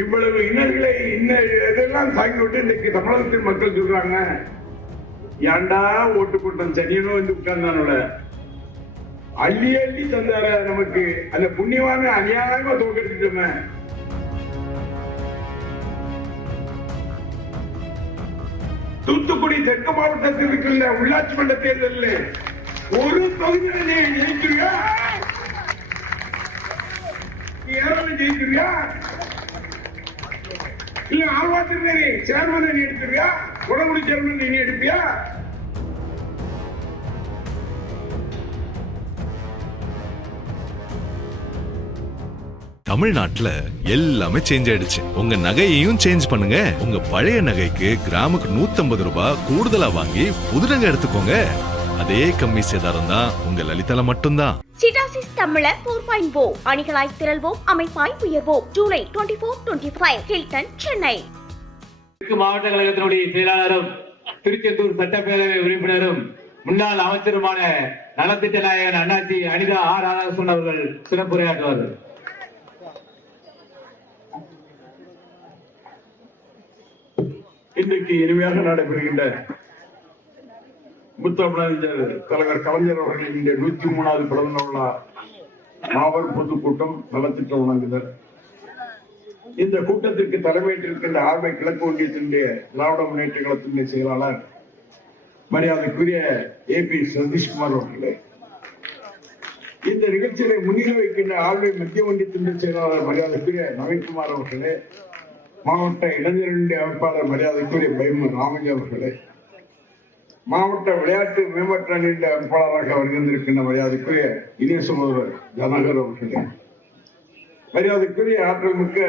இவ்வளவு இன்னல்களை இதெல்லாம் தாங்கி விட்டு இன்னைக்கு தமிழகத்தின் மக்கள் சொல்றாங்க, ஏண்டா ஓட்டு கூட்டம் சனியனோ வந்து உட்கார்ந்தானோட அள்ளி அள்ளி தந்தார நமக்கு அந்த புண்ணியமான அநியாயமா தோக்கடிச்சிட்டோமே. தூத்துக்குடி தெற்கு மாவட்டத்தில் இருக்கின்ற உள்ளாட்சி மன்ற தேர்தலில் ஒரு தொகுதியை ஜெயிச்சிருக்கா, ஜெயிச்சிருக்கா இல்ல ஆழ்வாத்திரி சேர்மன் நீ எடுத்துருவியா, உடம்புடி சேர்மன் நீ எடுப்பியா? தமிழ்நாட்டுல எல்லாமே சேஞ்ச் ஆயிடுச்சு. உங்க நகையையும் சேஞ்ச் பண்ணுங்க. உங்க பழைய நகைக்கு கிராமுக்கு 150 ரூபாய் கூடுதலா வாங்கி புது நகை எடுத்துக்கோங்க. அதே கம்மி சேதாரம் தான் உங்க லலிதால மட்டும்தான். சிடாசிஸ் தமிழர் 4.0 அணிகளாய் திரள்வோம், அமைப்பாய் உயர்வோம். ஜூலை 24-25 ஹில்டன், சென்னை. மாவட்ட கழகத்தினுடைய செயலாளரும் திருச்செந்தூர் சட்டப்பேரவை உறுப்பினரும் முன்னாள் அமைச்சருமான நலத்திட்ட நாயகன் அண்ணாச்சி அனிதா ஆர் ராதாகிருஷ்ணன் அவர்கள் சிறப்புரையாற்றுவார்கள். இன்றைக்கு இனிமையாக நடைபெறுகின்ற முத்தமிழறிஞர் தலைவர் கலைஞர் அவர்களின் 103வது பிறந்த விழா மாபெரும் பொதுக்கூட்டம் நலத்திட்ட வழங்குதல். இந்த கூட்டத்திற்கு தலைமையேற்றிருக்கின்ற ஆர்வை கிழக்கு ஒன்றியத்தினுடைய திராவிட முன்னேற்ற கழகத்தினுடைய செயலாளர் மரியாதைக்குரிய AP சதீஷ்குமார் அவர்களே, இந்த நிகழ்ச்சியை முன்னிலை வைக்கின்ற ஆர்வை மத்திய ஒன்றியத்தினுடைய செயலாளர் மரியாதைக்குரிய நவீன்குமார் அவர்களே, மாவட்ட இளைஞர்களுடைய அமைப்பாளர் மரியாதைக்குரிய பைமு ராமஜி அவர்களே, மாவட்ட விளையாட்டு மேம்பாட்டு அணியின் அமைப்பாளராக வருகின்றிருக்கின்ற மரியாதைக்குரிய இணைய சகோதரர் ஜனகர் அவர்களே, மரியாதைக்குரிய ஆற்றல் மிக்க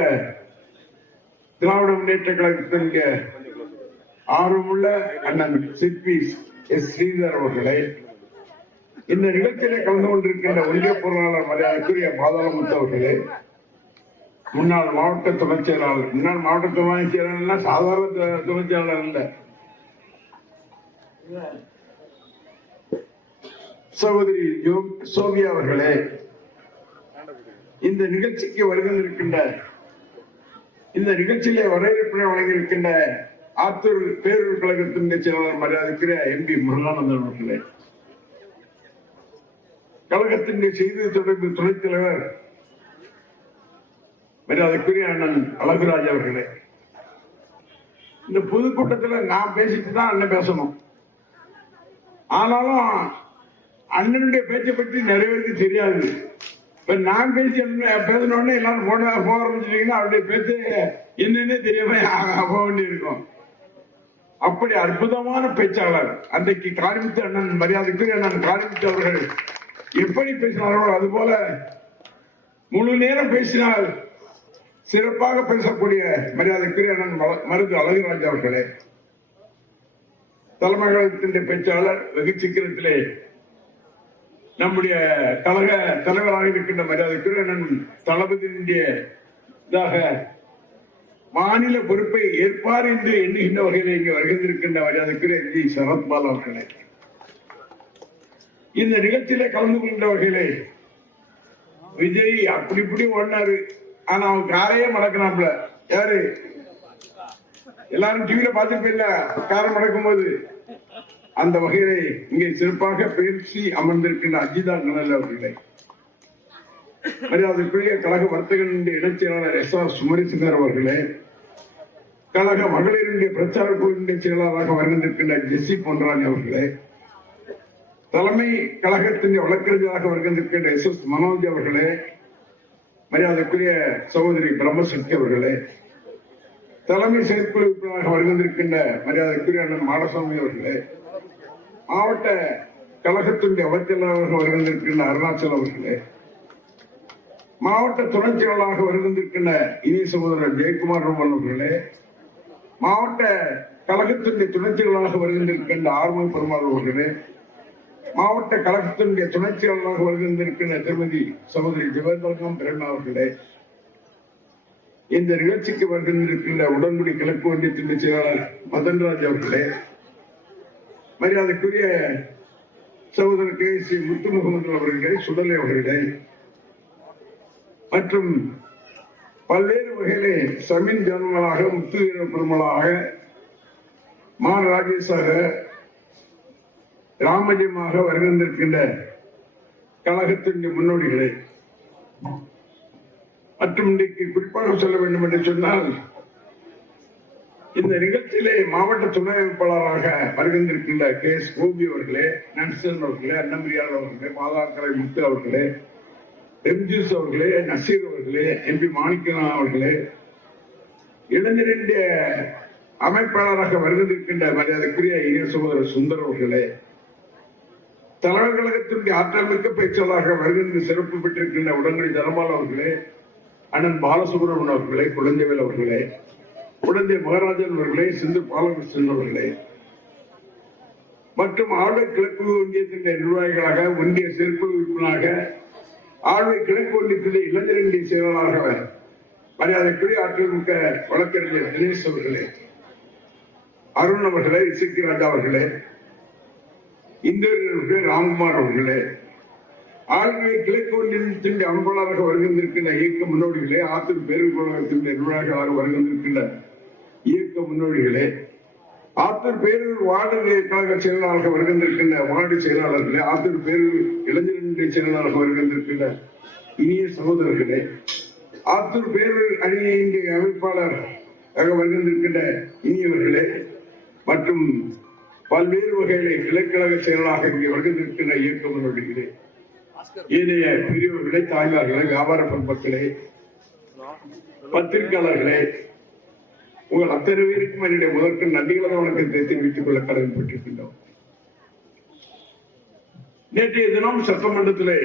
திராவிட முன்னேற்ற கழகத்தினுடைய ஆர்வமுள்ள அண்ணன் சிற்பி எஸ் ஸ்ரீதர் அவர்களே, இந்த நிகழ்ச்சியில கலந்து கொண்டிருக்கின்ற ஒன்றிய பொருளாளர் மரியாதைக்குரிய பாதாளமுத்து அவர்களே, முன்னாள் மாவட்ட துணைச் செயலாளர், முன்னாள் மாவட்ட துணை செயலாளர் சாதாரண துணைச் செயலாளர் இல்ல, சகோதரி சோபியா அவர்களே, இந்த நிகழ்ச்சிக்கு வருகின்ற இந்த நிகழ்ச்சியிலே வரவேற்புரை வழங்கியிருக்கின்ற ஆத்தூர் பேரூர் கழகத்தின் செயலாளர் மரியாதைக்குரிய MP முருகானந்தன் அவர்களே, கழகத்தின் செய்தி தொடர்பு துணைத் தலைவர் மரியாதைக்குரிய அண்ணன் அழகுராஜ் அவர்களே, இந்த பொதுக்கூட்டத்தில் நான் பேசிட்டு தான் அண்ணன் பேசணும். ஆனாலும் அண்ணனுடைய பேச்சை பற்றி நிறைய பேருக்கு தெரியாது. இப்ப நான் பேசணும்னு எல்லாரும் போக ஆரம்பிச்சிட்டீங்கன்னா அவருடைய பேச்சு என்னன்னே தெரியாம போக வேண்டி இருக்கும். அப்படி அற்புதமான பேச்சாளர் அன்றைக்கு காளிமுத்து அண்ணன் மரியாதைக்குரிய அண்ணன் காளிமுத்து அவர்கள் எப்படி பேசினார்களோ அதுபோல முழு நேரம் பேசினால் சிறப்பாக பேசக்கூடிய மரியாதைக்குரிய அண்ணன் மருது அழகுராஜ் அவர்களே, தலைமையகத்தின் பேச்சாளர், வெகு சீக்கிரத்திலே நம்முடைய கழக தலைவராக இருக்கின்ற மரியாதைக்குரிய அண்ணன் தளபதியினுடைய மாநில பொறுப்பை ஏற்பார் என்று எண்ணுகின்ற வகையில் இங்கு வருகின்றிருக்கின்ற மரியாதைக்குரிய ஜி சரத்பால் அவர்களே, இந்த நிகழ்ச்சியிலே கலந்து கொண்ட வகையிலே விஜய் அப்படி இப்படி ஓடினாரு, ஆனா அவன் காரையே மடக்கினாப்ல. யாரு எல்லாரும் டிவியில பார்த்துருப்பீங்க காரை மடக்கும் போது. அந்த வகையிலே இங்கே சிறப்பாக பயிற்சி அமர்ந்திருக்கின்ற அஜிதா கனல் அவர்களை, மரியாதைக்குரிய கழக வர்த்தகனுடைய இணைச் செயலாளர் SR சுமரிசிங்கர் அவர்களே, கழக மகளிருடைய பிரச்சார குழுவினுடைய செயலாளராக வருகின்றிருக்கின்ற ஜெஸ்ஸி பொன்ராணி அவர்களே, தலைமை கழகத்தின் வழக்கறிஞராக வருகின்றிருக்கின்ற SS மனோஜ் அவர்களே, மரியாதைக்குரிய சகோதரி பிரம்மசக்தி அவர்களே, தலைமை செயற்குழு உறுப்பினராக வருகின்றிருக்கின்ற மரியாதைக்குரிய அண்ணன் மாடசாமி அவர்களே, மாவட்ட கழகத்தினுடைய அமைச்சராக வருகின்றிருக்கின்ற அருணாச்சல் அவர்களே, மாவட்ட துணைச் செயலாளராக வருகின்றிருக்கின்ற இனிய சகோதரர் ஜெயக்குமார் ரோமன் அவர்களே, மாவட்ட கழகத்தினுடைய துணைச் செயலாளராக வருகின்றிருக்கின்ற ஆர்மை பெருமாள் அவர்களே, மாவட்ட கழகத்தினுடைய துணைச் செயலாளராக வருகின்றிருக்கின்ற திருமதி சகோதரி ஜெயந்தரகம் பிரேமா அவர்களே, இந்த நிகழ்ச்சிக்கு வருகின்றிருக்கின்ற உடன்குடி கிழக்கு ஒன்றியத்தினுடைய செயலாளர் மதன்ராஜ் அவர்களே, மரியாதைக்குரிய சகோதரர் KC முத்து முகமது அவர்களே, சுடலை அவர்களே மற்றும் பல்வேறு வகையிலே சமீன் ஜனங்களாக, முத்து வீர பெருமளாக, மா ராஜேஷாக, ராமஜியமாக வருகின்றிருக்கின்ற கழகத்தின் முன்னோடிகளே, மற்றும் இன்றைக்கு குறிப்பாக சொல்ல வேண்டும் என்று சொன்னால், இந்த நிகழ்ச்சியிலே மாவட்ட துணை அமைப்பாளராக வருகின்றிருக்கின்ற கே எஸ் கோபி அவர்களே, நன்சன் அவர்களே, அன்னம்பிரியாள் அவர்களே, மாதாக்கரை முத்து அவர்களே, எம்ஜிஎஸ் அவர்களே, நசீர் அவர்களே, எம்பி மாணிக்கநாதன் அவர்களே, இளைஞரின் அமைப்பாளராக வருகின்றிருக்கின்ற மரியாதைக்குரிய இணைய சகோதரர் சுந்தர் அவர்களே, தலைவர் கழகத்தினுடைய ஆற்றல் மிக்க பேச்சாளராக வருகின்ற சிறப்பு பெற்றிருக்கின்ற உடனடி தனபால் அவர்களே, அண்ணன் பாலசுப்ரமணியன் அவர்களே, குழந்தைவேல் அவர்களே, குழந்தை மகாராஜன் அவர்களே, சிந்து பாலகிருஷ்ணன் அவர்களே, மற்றும் ஆழ்வை கிழக்கு ஒன்றியத்தின் நிர்வாகிகளாக, ஒன்றிய செயற்குழு உறுப்பினராக, ஆழ்வை கிழக்கு ஒன்றியத்திலே இளைஞரின் செயலாளராக மரியாதைக்குரிய ஆற்றல் மிக்க வழக்கறிஞர் தினேஷ் அவர்களே, அருண் அவர்களே, இசக்கி ராஜா அவர்களே, இந்திய ராம்குமார் அவர்களே, ஆழ்வை கிழக்கு ஒன்றியத்தின் அமைப்பாளராக வருகின்றிருக்கின்ற இயக்க முன்னோடிகளே, ஆத்தூர் பேரூர் நிர்வாகிகளாக வருகின்றிருக்கின்ற இயக்க முன்னோடிகளே, ஆத்தூர் பேரூர் வார்டு கழக செயலாளராக வருகின்றிருக்கின்ற வார்டு செயலாளர்களே, ஆத்தூர் பேரூர் இளைஞரின் செயலாளராக வருகின்றிருக்கின்ற இனிய சகோதரர்களே, ஆத்தூர் பேரூர் அணியின் அமைப்பாளராக வருகின்றிருக்கின்ற இனியவர்களே, மற்றும் பல்வேறு வகையிலே கிளைக்கழக செயலாளராக இங்கே வருகின்றிருக்கின்ற இயக்க முன்னோடிகளே, ஏனைய பெரியவர்களே, தாய்மார்களே, வியாபார பண்பர்களே, பத்திரிகையாளர்களே, உங்கள் அத்தனை பேருக்கும் என்னுடைய முதற்கு நன்றிகளை வணக்கத்தை தெரிவித்துக் கொள்ள கடமைப்பட்டிருக்கின்றோம். நேற்றைய தினம் சட்டமன்றத்திலே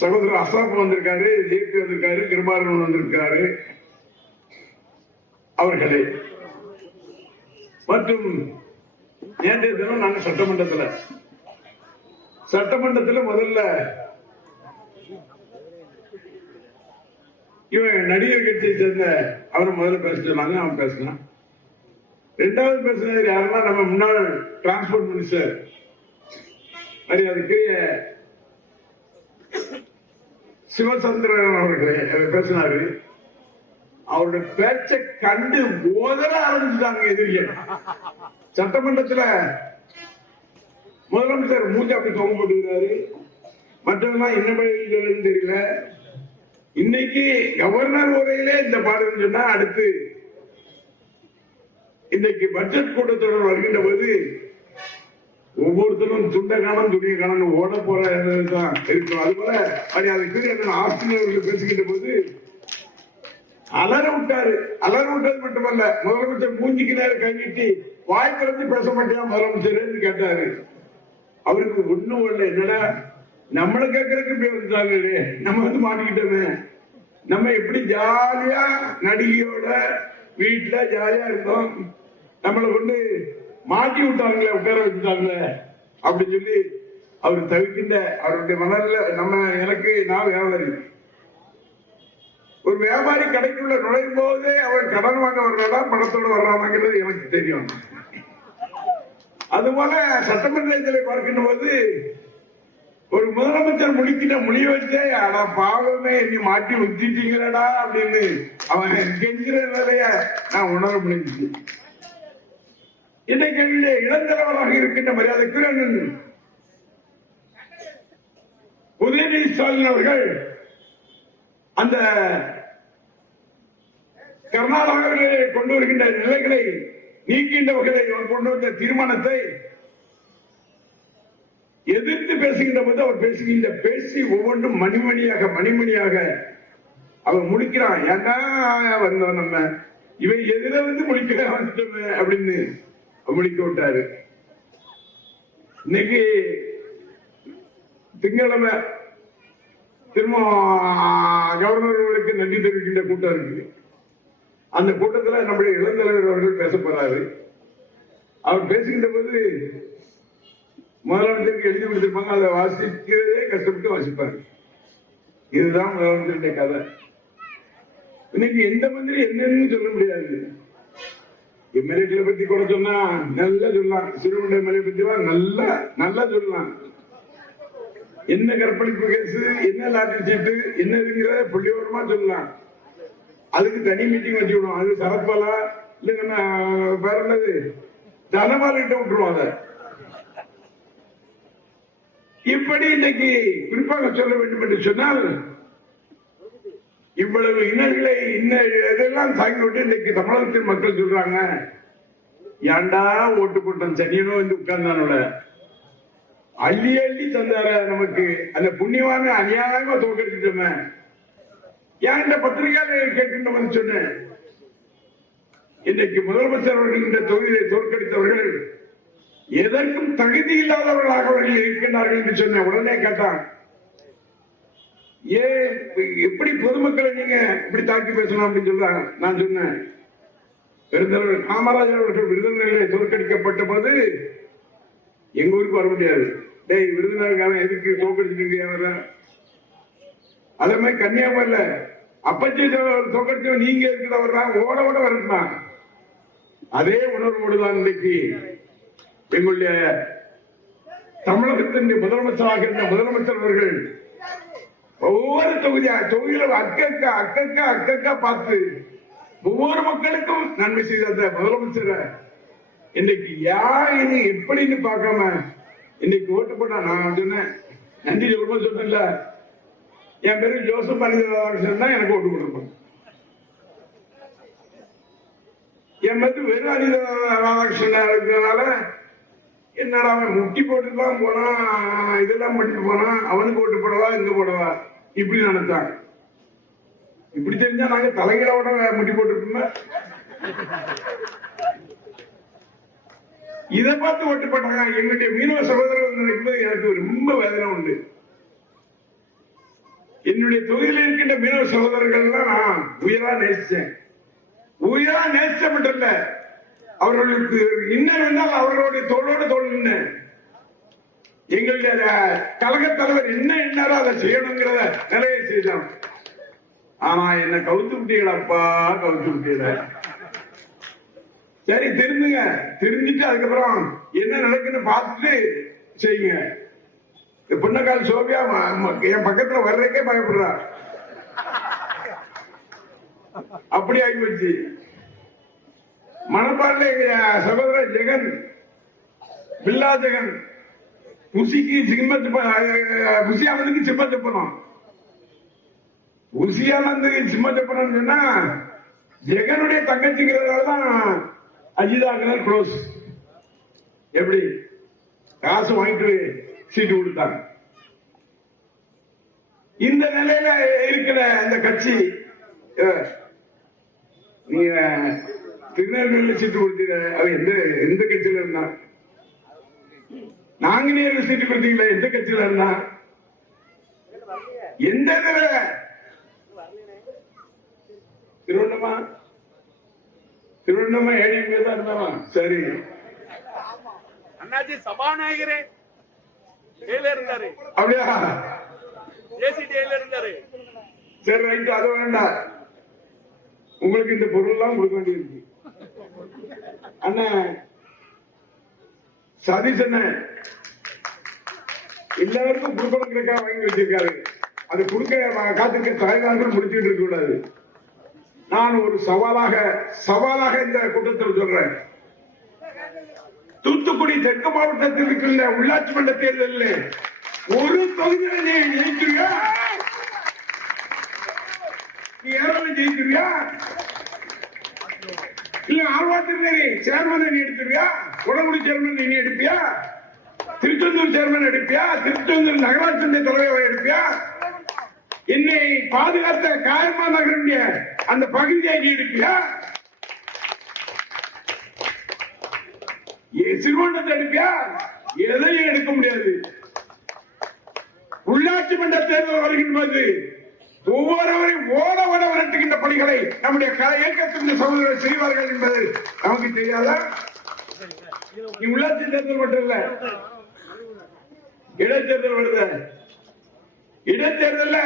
சகோதரர் அசாப் வந்திருக்காரு, ஜேபி வந்திருக்காரு, கிருபாரன் வந்திருக்காரு அவர்களே, மற்றும் நேற்றைய தினம் நாங்க சட்டமன்றத்தில் முதல்ல இவன் நடிகர் கட்சியை சேர்ந்த அவரை முதல்ல பேச சொன்னாங்க, அவன் பேசினான். ரெண்டாவது பேசினது யாருன்னா நம்ம முன்னாள் டிரான்ஸ்போர்ட் மினிஸ்டர் மரியாதைக்குரிய சிவசந்திரன் அவர்களே பேசினாரு. அவருடைய பேச்சை கண்டு ஓதர ஆரம்பிச்சுட்டாங்க எதிரிகள். சட்டமன்றத்தில் முதலமைச்சர் மூஞ்சி அப்படி தொங்க போட்டுக்கிறாரு, மற்றவெல்லாம் என்ன பதில் தெரியல. இன்னைக்கு கவர்னர் உரையிலே இந்த பாடம் சொன்னா, அடுத்து இன்னைக்கு பட்ஜெட் கூட்டத்தொடர் வருகின்ற போது ஒவ்வொருத்தரும் துண்ட காலம் துணிய காலம் ஓட போறதான் இருக்கும். அதுபோல மரியாதைக்குரிய ஆசிரியர்கள் பேசுகின்ற போது அலற விட்டாரு. அலற விட்டது மட்டுமல்ல, முதலமைச்சர் மூஞ்சிக்கு நேரம் கைவிட்டு வாய் திறந்து பேச மாட்டியா முதலமைச்சர் கேட்டாரு. அவருக்கு ஒண்ணும் இல்லை, என்னடா நம்மளை கேட்கறதுக்கு பேர் இருந்தாங்களே, நம்ம வந்து மாட்டிக்கிட்டோமே, நம்ம எப்படி ஜாலியா நடிகையோட வீட்டுல ஜாலியா இருந்தோம், நம்மளை கொண்டு மாட்டி விட்டாங்களே, உட்கார வச்சுட்டாங்களே அப்படின்னு சொல்லி அவர் தவிர்க்கின்ற அவருடைய மனதில் நான் வியாபாரி, ஒரு வியாபாரி கடைக்குள்ள நுழையும் போதே அவர் கடன் வாங்க வர்றாரா பணத்தோட வர்றாங்கிறது எனக்கு தெரியும். அதுபோல சட்டமன்றத்தில் பார்க்கின்ற போது ஒரு முதலமைச்சர் முடிக்கிற முடிய வச்சே ஆனா பாவமே என்னை மாட்டி விட்டுட்டீங்களடா அப்படின்னு அவன் கெஞ்சிற நிலைய நான் உணர முடிஞ்சு. இன்னைக்கு இளந்தலைவராக இருக்கின்ற மரியாதைக்குரிய உதயநிதி ஸ்டாலின் அவர்கள் அந்த கர்நாடகாவிலே கொண்டு வருகின்ற நிலைகளை நீக்கின்ற வகையில் கொண்டு வந்த தீர்மானத்தை எதிர்த்து பேசுகின்ற போது அவர் பேசுகின்ற பேசி ஒவ்வொன்றும் மணிமணியாக அவர் முடிக்கிறான். ஏன்னா வந்தோம் நம்ம இவை எதிர வந்து முடிக்க வந்துட்டோமே அப்படின்னு முடிக்க விட்டாரு. இன்னைக்கு திங்கட்கிழமை திரும்ப கவர்னர்களுக்கு நன்றி தெரிவிக்கின்ற கூட்டம் இருக்கு. அந்த கூட்டத்தில் நம்முடைய இளந்தலைவர் அவர்கள் பேச போறாரு. அவர் பேசுகின்ற போது முதலமைச்சருக்கு எழுதி கொடுத்திருப்பாங்க, அதை வாசிக்கிறதே கஷ்டப்பட்டு வாசிப்பாரு. இதுதான் முதலமைச்சருடைய கதை. இன்னைக்கு எந்த மந்திரி என்னன்னு சொல்ல முடியாது. எம்எல்ஏக்களை பத்தி கூட சொன்னா நல்லா சொல்லலாம், சிறுவண்ட எம்எல்ஏ பத்தி நல்லா சொல்லலாம். என்ன கற்பழிப்பு கேஸ், என்ன லாட்டரி சீட்டு, என்னதுங்கிற புள்ளியோரமா சொல்லலாம். அதுக்கு தனி மீட்டிங் வச்சு விடுவோம். அது சரத்பாலா இல்ல வேற என்னது தனபால் கிட்ட விட்டுருவோம். அதை இப்படி இன்னைக்கு குறிப்பாக சொல்ல வேண்டும் என்று சொன்னால், இவ்வளவு இன்னல்களை இதெல்லாம் தாங்கி விட்டு இன்னைக்கு தமிழகத்தின் மக்கள் சொல்றாங்க, ஏண்டா ஓட்டு போட்டோம் சனியனோ வந்து உட்கார்ந்தானோட அள்ளி அள்ளி தந்தார நமக்கு அந்த புண்ணியமான அநியாயமா தோக்கடிச்சிட்டோமே. ஏன் பத்திரிகையாளர் கேட்கின்றவன் சொன்னேன், இன்னைக்கு முதலமைச்சர் அவர்கள் இந்த தொகுதியை தோற்கடித்தவர்கள் எதற்கும் தகுதி இல்லாதவர்களாக அவர்கள் இருக்கின்றார்கள் என்று சொன்ன உடனே கேட்டான், ஏன் எப்படி பொதுமக்களை நீங்க இப்படி தாக்கி பேசலாம் அப்படின்னு சொல்றாங்க. நான் சொன்னேன், பெருந்தலைவர் காமராஜர் அவர்கள் விருதுநகரில் தோற்கடிக்கப்பட்ட போது எங்க ஊருக்கு வர முடியாது. டேய் விருதுநகர் எதுக்கு தோற்கடிச்சிட்டு அதே மாதிரி கன்னியாகுமரியில அப்பச்சி தோற்கடிச்ச நீங்க இருக்கிறவர் தான் ஓட ஓட வரலாம். அதே உணர்வோடுதான் இன்னைக்கு எங்களுடைய தமிழகத்தின் முதலமைச்சராக இருந்த முதலமைச்சர் அவர்கள் ஒவ்வொரு தொகுதியில அக்கக்கா பார்த்து ஒவ்வொரு மக்களுக்கும் நன்மை செய்த முதலமைச்சரை இன்னைக்கு யார் எப்படின்னு பார்க்காம இன்னைக்கு ஓட்டு போட்டா நான் சொன்னேன், நன்றி சொல்லும்போது சொன்னேன்ல, என் பேரு ஜோசப் அனிதராதாகிருஷ்ணன் தான் எனக்கு ஓட்டு கொடுப்பேன். என் பேரு வெறும் அனிதராதாகிருஷ்ணன் இருக்கிறதுனால என்னடா அவன் முட்டி போட்டுதான் போனா, இதெல்லாம் பண்ணிட்டு போனா, அவனுக்கு ஓட்டு போடவா இங்க போடவா இப்படி நினைச்சாங்க. இப்படி தெரிஞ்சா நாங்க தலைகளோட முட்டி போட்டுருக்கோம். இதை பார்த்து ஓட்டு போட்டாங்க. எங்களுடைய மீனவ சகோதரர்கள் நினைக்கும்போது எனக்கு ரொம்ப வேதனை உண்டு. என்னுடைய தொகுதியில் இருக்கின்ற மீனவ சகோதரர்கள் நான் உயரா நேசிச்சேன். உயரா நேசிச்ச மட்டும் இல்ல, அவர்களுக்கு இன்னும் இருந்தால் அவர்களுடைய தோளோடு தோல் நின்று எங்களுடைய கழக தலைவர் என்ன என்னாரோ அதை செய்யணுங்கிறத நிலையை செய்தோம். ஆனா என்ன கவுத்து விட்டீங்களப்பா, கவுத்து விட்டீங்க. சரி தெரிஞ்சுங்க, தெரிஞ்சுட்டு அதுக்கப்புறம் என்ன நடக்குன்னு பார்த்துட்டு செய்யுங்க. பொன்னக்கால் சோபியா என் பக்கத்துல வர்றதுக்கே பயப்படுறா. அப்படி ஆகி போச்சு. மணப்பாடுல எங்க சகோதரர் ஜெகன், பில்லா ஜெகன் புசிக்கு புசியானதுக்கு சிம்மச்சப்பனம், புசியானதுக்கு சிம்மச்சப்பனம் சொன்னா ஜெகனுடைய தங்கச்சிங்கிறதுனாலதான் அஜிதாகனர் க்ளோஸ். எப்படி காசு வாங்கிட்டு சீட்டு கொடுத்தாங்க. இந்த நிலையில இருக்கிற இந்த கட்சி, நீங்க திருநெல்வேலியில் சீட்டு கொடுத்தீங்க, அவன் எந்த கட்சியில இருந்தா? நாங்குநேரில் சீட்டு கொடுத்தீங்களா, எந்த கட்சியில இருந்தா? எந்த திருவண்ணாமலை ஏடிஎம்கே தான் இருந்தாலும் சரி. அண்ணாச்சி சபாநாயகரே இருந்தாரு, அப்படியா? இருந்தாரு. சரி ரைட், அது வேண்டாம். உங்களுக்கு இந்த பொருள் எல்லாம் கொடுக்க வேண்டியிருக்கு. அண்ணா சதீஷ் அண்ணன் எல்லாருக்கும் கொடுக்கணுங்கிறக்கா வாங்கி வச்சிருக்காரு. அது கொடுக்க காத்திருக்க தலைவர்கள் முடிச்சுட்டு இருக்க கூடாது. நான் ஒரு சவாலாக இந்த கூட்டத்தில் சொல்றேன். தூத்துக்குடி தெற்கு மாவட்டத்தில் இருக்கின்ற உள்ளாட்சி மன்ற தேர்தலில் ஒரு தொகுதியை ஜெயிக்கிறியா? நீ யாராவது ஜெயிக்கிறியா? இல்ல ஆழ்வாத்திரி சேர்மன் நீ எடுத்துருவியா? உடம்புடி சேர்மன் நீ எடுப்பியா? திருச்செந்தூர் சேர்மன் எடுப்பியா? திருச்செந்தூர் நகராட்சி தலைவரை எடுப்பியா? என்னை பாதுகாத்த காயமா நகருடைய அந்த பகுதியை நீ எடுப்பியா? சிறுவண்டத்தை எடுப்பியா? எதையும் எடுக்க முடியாது. உள்ளாட்சி மன்ற தேர்தல் வருகின்றது. ஒவ்வொருவரையும் ஓட ஓட விரட்டுகின்ற பணிகளை நம்முடைய இயக்கத்தின் சகோதரர்கள் செய்வார்கள் என்பது நமக்கு தெரியாதா? உள்ளாட்சி தேர்தல் மட்டும் இல்ல, இடைத்தேர்தல் வருது. இடைத்தேர்தல்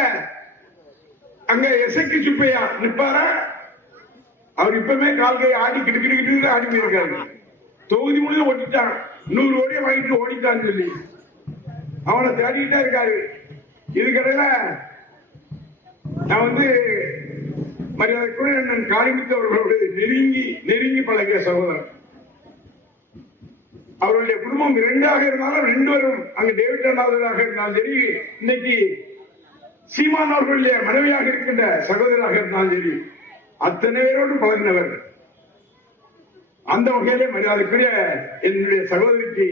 அங்க எஸ்ஐக்கு சுப்பையா நிப்பாரா? அவர் இப்பவுமே கால்கை ஆடி கிட்டு ஆடி போயிருக்காரு. தொகுதி முழுக்க ஓட்டிட்டான், 100 கோடியை வாங்கிட்டு ஓடிட்டான்னு சொல்லி அவனை தேடிக்கிட்டே இருக்காரு. இதுக்கிடையில நான் மரியாதைக்குரிய அண்ணன் காளிமுத்து அவர்களோடு நெருங்கி பழகிய சகோதரர். அவருடைய குடும்பம் 2ஆக இருந்தாலும் 2 பேரும் அங்கு டேவிட் அண்ணாவதாக இருந்தாலும் சரி, இன்னைக்கு சீமான் அவர்களுடைய மனைவியாக இருக்கின்ற சகோதரராக இருந்தாலும் சரி, அத்தனை பேரோடு பழகினவர். அந்த வகையிலே மரியாதைக்குரிய என்னுடைய சகோதரிக்கு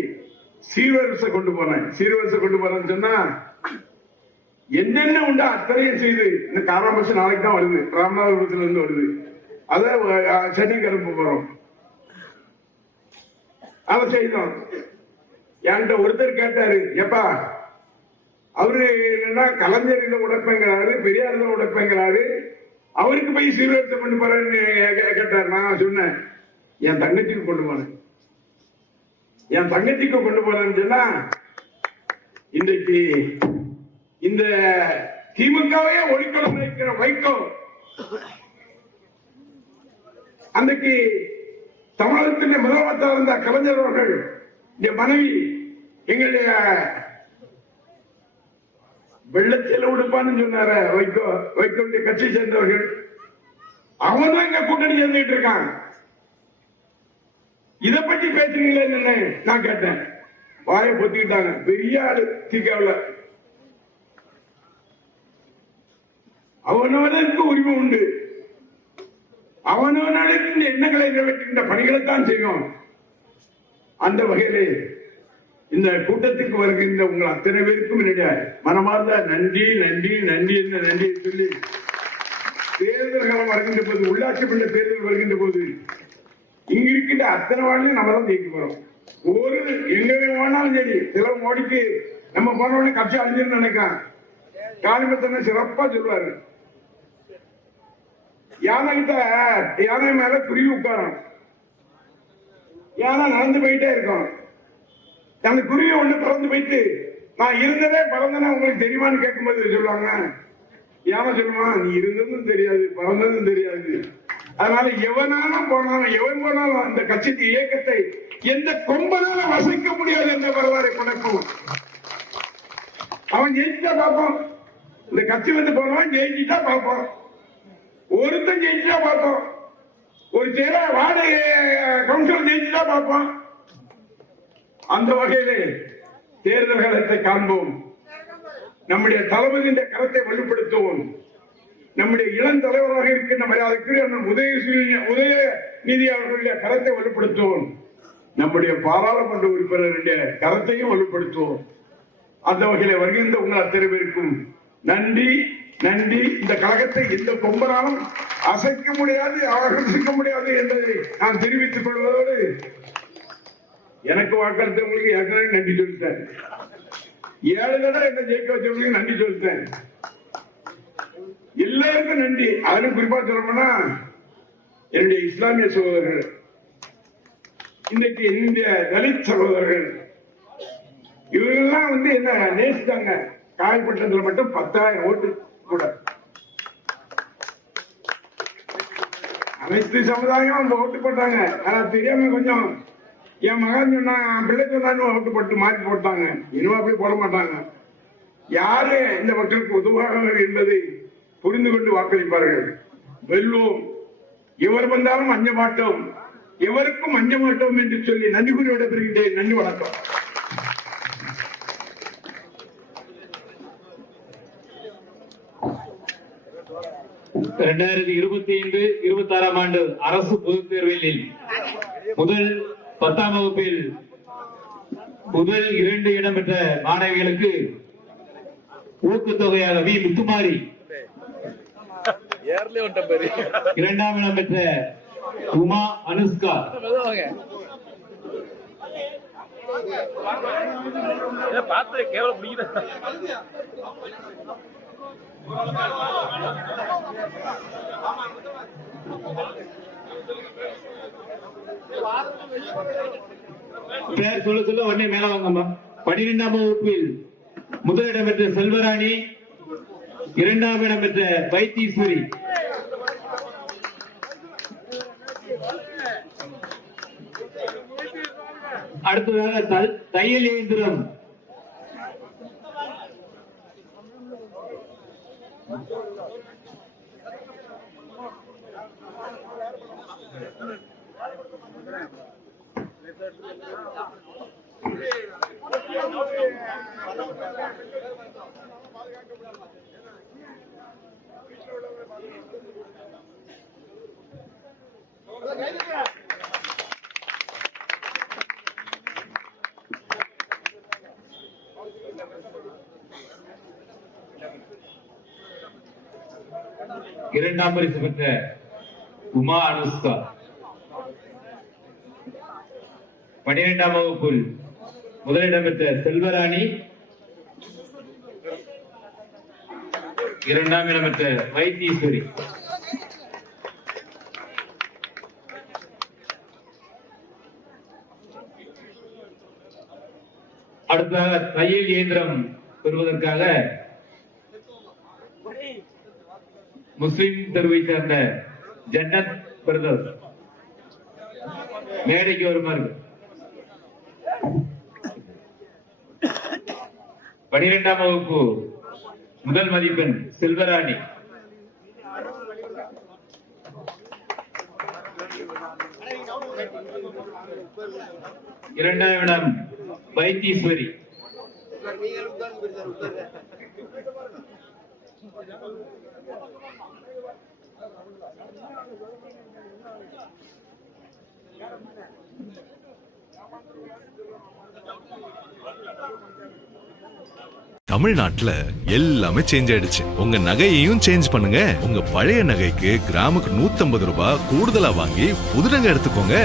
சீர்வரிசை கொண்டு போனேன்னு சொன்னா என்னென்ன உண்டா அத்தனையும் செய்து இந்த காராமசம் நாளைக்கு தான் வருது, ராமநாதபுரத்துல இருந்து வருது. அத சென்னை கிளம்ப போறோம். அதை செய்தோம். என்கிட்ட ஒருத்தர் கேட்டாரு, எப்பா அவரு என்னன்னா கலைஞர் இதை உடைப்பேங்கிறாரு, பெரியார் இதை உடைப்பேங்கிறாரு, அவருக்கு போய் சீர்திருத்தம் பண்ணி போறேன்னு கேட்டாரு. நான் சொன்னேன், என் தங்கச்சிக்கு கொண்டு போறேன்னு சொன்னா இன்றைக்கு இந்த திமுகவையே ஒழிக்கணும் நினைக்கிற வைகோ அன்றைக்கு தமிழகத்தின் முதலமைச்சர் இருந்த கலைஞர் அவர்கள் மனைவி எங்களுடைய வெள்ளச்செல உடுப்பான்னு சொன்னார வைகோடைய கட்சி சேர்ந்தவர்கள், அவனும் எங்க கூட்டணி சேர்ந்துட்டு இருக்கான். இதை பற்றி பேசுறீங்களே நான் கேட்டேன். வாயை பொத்திக்கிட்டாங்க. பெரிய ஆளு திகாவில். அவனவனுக்கு உரிமை உண்டு. அவனவனுக்கு இந்த எண்ணங்களை நிறைவேற்றுகின்ற பணிகளைத்தான் செய்யும். அந்த வகையிலே இந்த கூட்டத்துக்கு வருகின்ற உங்கள் அத்தனை பேருக்கும் என்னுடைய மனமார்ந்த நன்றி சொல்லி, தேர்தல் காலம் வருகின்ற போது, உள்ளாட்சி மன்ற தேர்தல் வருகின்ற போது இங்க இருக்கின்ற அத்தனை வாழ்லையும் நம்ம தான் ஜெயிக்க போறோம். ஒரு எங்க வேணாலும் சரி, சில மோடிக்கு நம்ம போனவொடனே கட்சி அழிஞ்சுன்னு நினைக்கிறான். காளிமுத்தனை சிறப்பா சொல்லுவாரு, யானை மேல குருவி உட்காரும், யானை நடந்து போயிட்டே இருக்கும். அந்த குருவி ஒண்ணு பறந்து போயிட்டு நான் இருந்ததே பறந்தனா உங்களுக்கு தெரியுமான்னு கேட்கும்போது சொல்லுவாங்க, யானை சொல்லுமா, நீ இருந்ததும் தெரியாது பறந்ததும் தெரியாது. அதனால எவன் போனாலும் அந்த கட்சி இயக்கத்தை எந்த கொம்பனால வசிக்க முடியாது என்ற வரலாறை படைப்போம். அவன் ஜெயிச்சா பார்ப்போம். இந்த கட்சி போனவன் ஜெயிச்சுட்டா பார்ப்போம். ஒருத்தன் ஜெயிச்சுட்டா பார்ப்போம். ஒரு சில வார்டு கவுன்சிலர் ஜெயிச்சுட்டா பார்ப்போம். அந்த வகையிலே தேர்தல் காலத்தை காண்போம். நம்முடைய தளபதியின் கரத்தை வலுப்படுத்துவோம். நம்முடைய இளம் தலைவராக இருக்கின்ற மரியாதைக்குரிய உதயநிதி அவர்களுடைய கரத்தை வலுப்படுத்துவோம். நம்முடைய பாராளுமன்ற உறுப்பினருடைய கரத்தையும் வலுப்படுத்துவோம். அந்த வகையில வருகின்ற உங்கள் அத்தனை பேருக்கும் நன்றி. இந்த கழகத்தை எந்த கொம்பனாலும் அசைக்க முடியாது, அவசிக்க முடியாது என்பதை நான் தெரிவித்துக் கொள்வதோடு, எனக்கு வாக்களித்தவங்களுக்கு ஏற்கனவே நன்றி சொல்லிட்டேன். 7 தடவை என்ன ஜெயிக்க வச்சவங்களுக்கு நன்றி சொல்லிட்டேன். எல்லாருக்கும் நன்றி. அதிலும் குறிப்பா சொல்லணும்னா என்னுடைய இஸ்லாமிய சகோதரர்கள், இன்னைக்கு என்னுடைய தலித் சகோதரர்கள், இவங்கெல்லாம் என்ன நேசித்தாங்க. காயப்பட்டதுல மட்டும் 10,000 ஓட்டு கூட. அனைத்து சமுதாயம் அந்த ஓட்டு போட்டாங்க. ஆனா தெரியாம கொஞ்சம் என் மகன் சொன்னாங்க, பிள்ளை சொன்னான்னு ஓட்டு போட்டு மாற்றி போட்டாங்க. இனிமே அப்படி போட மாட்டாங்க. யாரு இந்த மக்களுக்கு உதவுவார்கள் என்பதை புரிந்து கொண்டு வாக்களிப்பார்கள். வெல்வோம். எவர் வந்தாலும் அஞ்ச மாட்டோம், எவருக்கும் அஞ்ச மாட்டோம் என்று சொல்லி நன்றி கூறி விடைபெறுகின்றேன். நன்றி, வணக்கம். ஆண்டு அரசு பொதுத் தேர்வில் முதல் 10ஆம் வகுப்பில் முதல் 2 இடம் பெற்ற மாணவிகளுக்கு ஊக்கத்தொகையாக வி முத்துமாரி, 2ஆம் இடம் பெற்ற உமா அனுஷ்கா, 12ஆம் வகுப்பில் முதலிடம் பெற்ற செல்வராணி, 2ஆம் இடம் பெற்ற வைத்தீஸ்வரி, அடுத்ததாக தையல் இயந்திரம் இரண்டாம் பரிசு பெற்ற உமா அனுஷ்கா. 12ஆம் வகுப்பில் முதலிடம் பெற்ற செல்வராணி. 2ஆம் இடம் பெற்ற வைத்தீஸ்வரி. அடுத்ததாக தையல் இயந்திரம் பெறுவதற்காக முஸ்லிம் தெருவை சேர்ந்த ஜன்னத் பிரதர்ஸ் மேடைக்கு வருமாறு. 12ஆம் வகுப்பு முதல் மதிப்பெண் செல்வராணி. 2ஆம் இடம் வைத்தீஸ்வரி. தமிழ்நாட்டுல எல்லாமே சேஞ்ச் ஆயிடுச்சு. உங்க நகையையும் சேஞ்ச் பண்ணுங்க. உங்க பழைய நகைக்கு கிராமுக்கு 150 ரூபாய் கூடுதலா வாங்கி புது நகை எடுத்துக்கோங்க.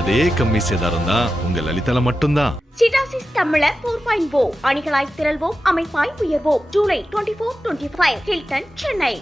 அதே கம்மி சேதாரம் தான் உங்க லலிதால மட்டும்தான். சிட்டாசிஸ் தமிழர் 4.0 அணிகளாய் திரள்வோம், அமைப்பாய் உயர்வோம். ஜூலை 24-25 ஹில்டன், சென்னை.